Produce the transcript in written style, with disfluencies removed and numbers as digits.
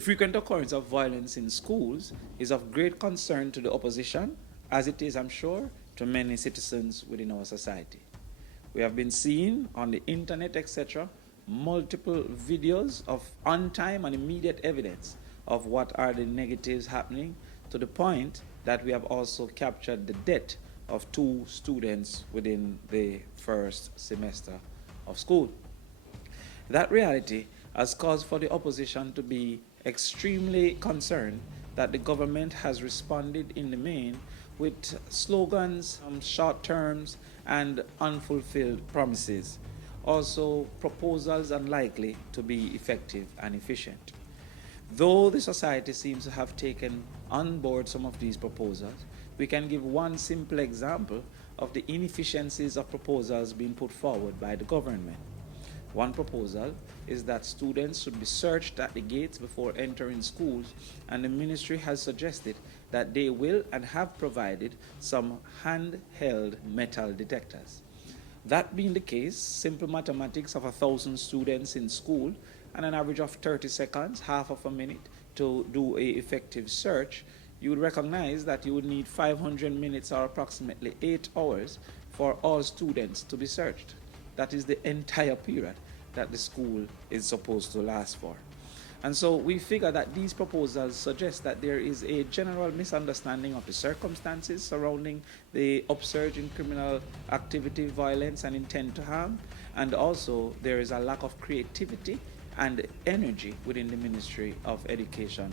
The frequent occurrence of violence in schools is of great concern to the opposition, as it is, I'm sure, to many citizens within our society. We have been seeing on the internet, etc., multiple videos of on-time and immediate evidence of what are the negatives happening, to the point that we have also captured the death of 2 students within the first semester of school. That reality has caused for the opposition to be extremely concerned that the government has responded in the main with slogans, short terms, and unfulfilled promises. Also, proposals unlikely to be effective and efficient. Though the society seems to have taken on board some of these proposals, we can give one simple example of the inefficiencies of proposals being put forward by the government. One proposal is that students should be searched at the gates before entering schools, and the ministry has suggested that they will and have provided some handheld metal detectors. That being the case, simple mathematics of 1,000 students in school and an average of 30 seconds, half of a minute, to do an effective search, you would recognize that you would need 500 minutes or approximately 8 hours for all students to be searched. That is the entire period that the school is supposed to last for. And so we figure that these proposals suggest that there is a general misunderstanding of the circumstances surrounding the upsurge in criminal activity, violence, and intent to harm. And also there is a lack of creativity and energy within the Ministry of Education.